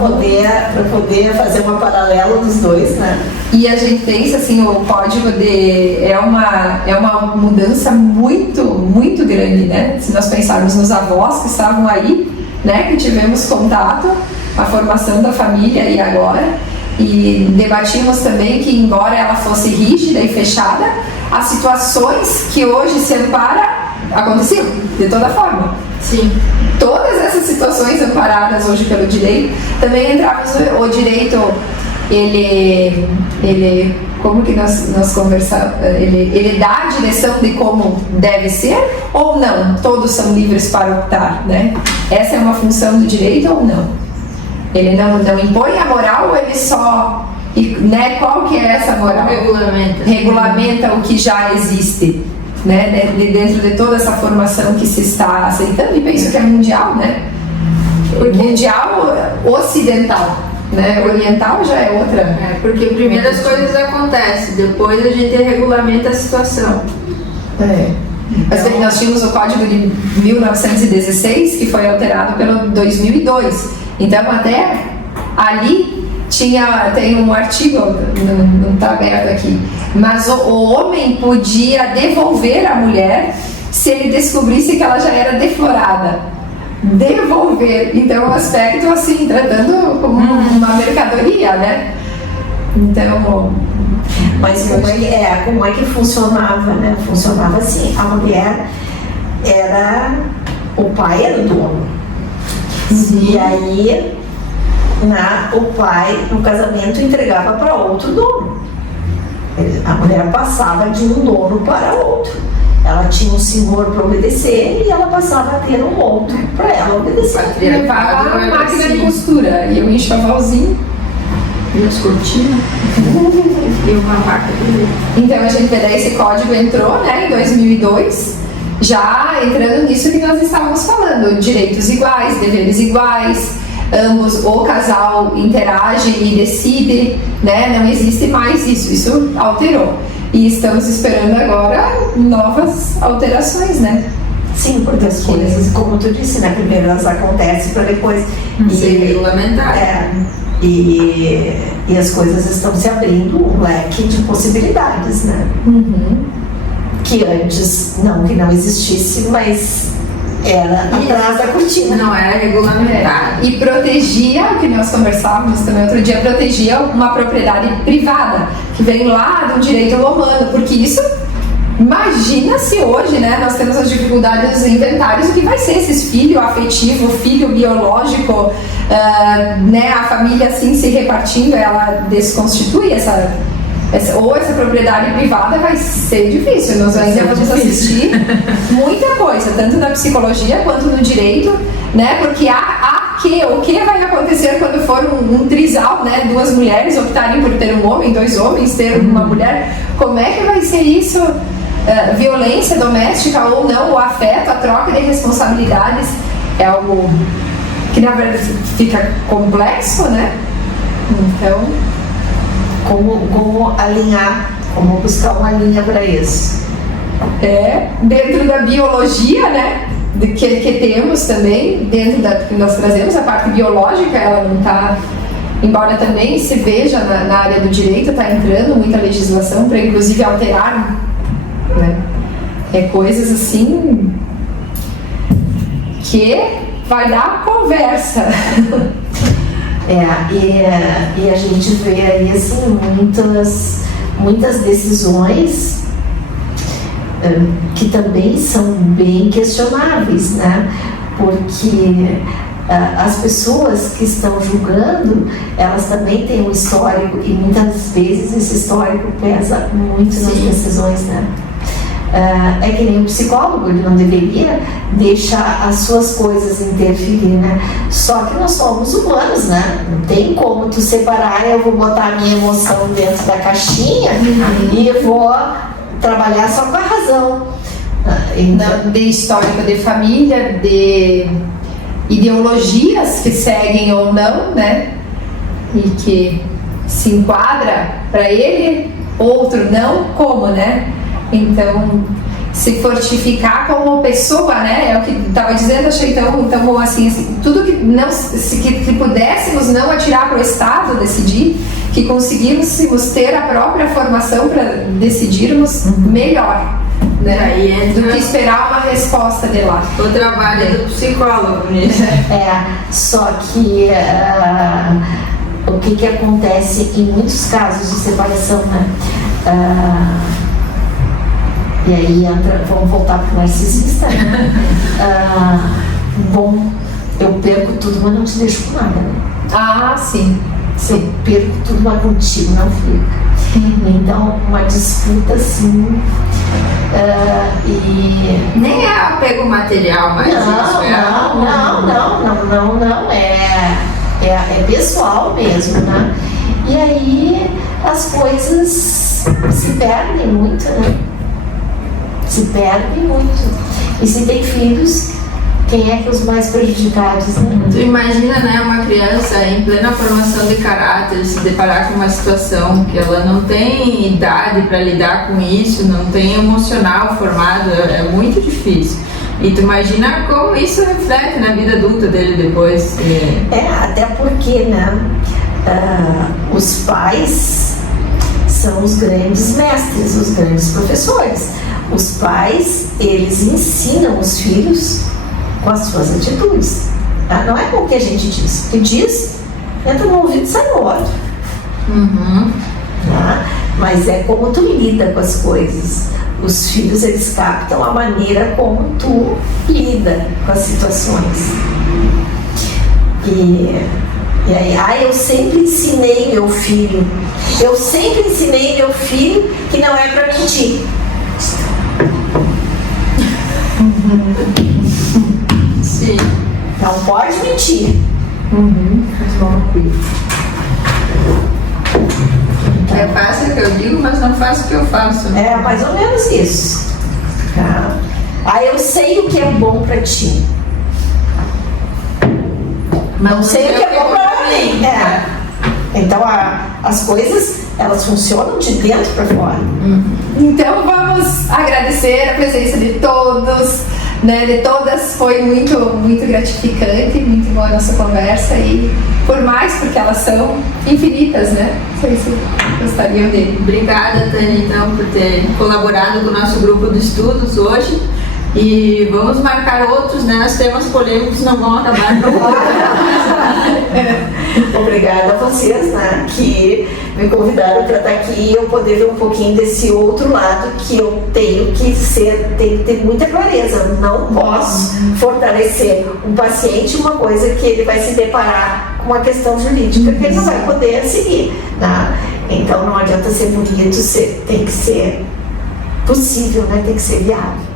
poder fazer uma paralela dos dois, né? E a gente pensa assim, o código é uma mudança muito, muito grande, né? Se nós pensarmos nos avós que estavam aí, né? Que tivemos contato, a formação da família e agora. E debatimos também que, embora ela fosse rígida e fechada, as situações que hoje se ampara aconteciam de toda forma. Sim. todas essas situações amparadas hoje pelo direito, também entramos o direito, ele como que nós conversamos, ele dá a direção de como deve ser ou não? Todos são livres para optar, né? Essa é uma função do direito ou não? Ele não impõe a moral ou ele só, né? Qual que é essa moral? Regulamenta o que já existe, né? Dentro de toda essa formação que se está aceitando, e penso que é mundial, né? Mundial ocidental. Né? Oriental já é outra. Porque primeiro as coisas acontecem, depois a gente regulamenta a situação. Mas nós tínhamos o Código de 1916, que foi alterado pelo 2002. Então, até ali tem um artigo, não está aberto aqui, mas o homem podia devolver a mulher se ele descobrisse que ela já era deflorada. Devolver, então o aspecto assim, tratando como uma mercadoria, né? Então, mas como é que funcionava, né? Funcionava assim, a mulher o pai era o dono. E aí o pai no casamento entregava para outro dono. A mulher passava de um dono para outro. Ela tinha um senhor para obedecer e ela passava a ter um outro para ela obedecer. Levava a máquina de costura e o enxovalzinho e as cortinas e uma vaca. Então a gente vê daí esse código entrou, né, em 2002, já entrando nisso que nós estávamos falando, direitos iguais, deveres iguais, ambos, o casal interage e decide, né, não existe mais isso alterou. E estamos esperando agora novas alterações, né? Sim, porque as coisas, como tu disse, né? Primeiro elas acontecem para depois ser regulamentar. E as coisas estão se abrindo um leque de possibilidades, né? Que antes que não existisse, mas era atrás da cortina. Não era regulamentar. E protegia, o que nós conversávamos também outro dia, protegia uma propriedade privada, que vem lá do direito romano, porque isso, imagina se hoje, né, nós temos as dificuldades dos inventários, o que vai ser esses filho afetivo, filho biológico, né, a família assim se repartindo, ela desconstitui essa propriedade privada, vai ser difícil. Nós ainda vamos assistir muita coisa, tanto na psicologia quanto no direito, né? Porque o que vai acontecer quando for um trisal, né? Duas mulheres optarem por ter um homem, dois homens, ter uma mulher, como é que vai ser isso? Violência doméstica ou não, o afeto, a troca de responsabilidades é algo que na verdade fica complexo, né? Então, como alinhar, como buscar uma linha para isso. Dentro da biologia, né, que temos também, dentro da que nós trazemos, a parte biológica, ela não está, embora também se veja na área do direito, está entrando muita legislação para inclusive alterar, né, coisas assim que vai dar conversa. E a gente vê aí assim, muitas decisões que também são bem questionáveis, né? Porque as pessoas que estão julgando, elas também têm um histórico e muitas vezes esse histórico pesa muito nas decisões, né? É que nem um psicólogo, ele não deveria deixar as suas coisas interferir, né? Só que nós somos humanos, né? Não tem como tu separar, eu vou botar a minha emoção dentro da caixinha e eu vou trabalhar só com a razão. Então, de histórico de família, de ideologias que seguem ou não, né? E que se enquadra para ele, outro não, como, né? Então, se fortificar como pessoa, né? É o que estava dizendo, achei tão bom assim, tudo que não, que pudéssemos não atirar para o Estado decidir, que conseguíssemos ter a própria formação para decidirmos melhor, né? Do que esperar uma resposta de lá. O trabalho do psicólogo nisso. Só que o que acontece em muitos casos de separação, né? E aí vamos voltar para o narcisista, né? bom, eu perco tudo, mas não te deixo com nada, né? Ah, sim. Eu perco tudo, mas contigo não fica. Então, uma disputa assim. E Nem é apego material, mas isso não. É pessoal mesmo, né? E aí as coisas se perdem muito, né? Se perdem muito. E se tem filhos, quem é que é os mais prejudicados, né? Tu imagina, né, uma criança em plena formação de caráter se deparar com uma situação que ela não tem idade para lidar com isso, não tem emocional formado, é muito difícil. E tu imagina como isso reflete na vida adulta dele depois. Até porque, né, os pais são os grandes mestres, os grandes professores. Os pais, eles ensinam os filhos com as suas atitudes. Tá? Não é com o que a gente diz. O que diz, entra no ouvido e sai no outro. Tá? Mas é como tu lida com as coisas. Os filhos, eles captam a maneira como tu lida com as situações. E aí, eu sempre ensinei meu filho que não é pra mentir. Sim. Não pode mentir. É fácil o que eu digo, mas não faço o que eu faço. É mais ou menos isso. Tá? Aí eu sei o que é bom pra ti. Mas Não sei o que é bom pra mim. Então as coisas, elas funcionam de dentro pra fora. Então vamos agradecer a presença de todos, né, de todas. Foi muito, muito gratificante, muito boa a nossa conversa e por mais, porque elas são infinitas, né? Não sei se gostariam de. Obrigada, Tânia, então, por ter colaborado com o nosso grupo de estudos hoje. E vamos marcar outros, né? Os temas polêmicos não vão acabar nunca. Obrigada a vocês, né, que me convidaram para estar aqui e eu poder ver um pouquinho desse outro lado que eu tenho que ter muita clareza. Não posso fortalecer um paciente uma coisa que ele vai se deparar com uma questão jurídica que ele não vai poder seguir, né? Então não adianta ser bonito, tem que ser possível, né? Tem que ser viável.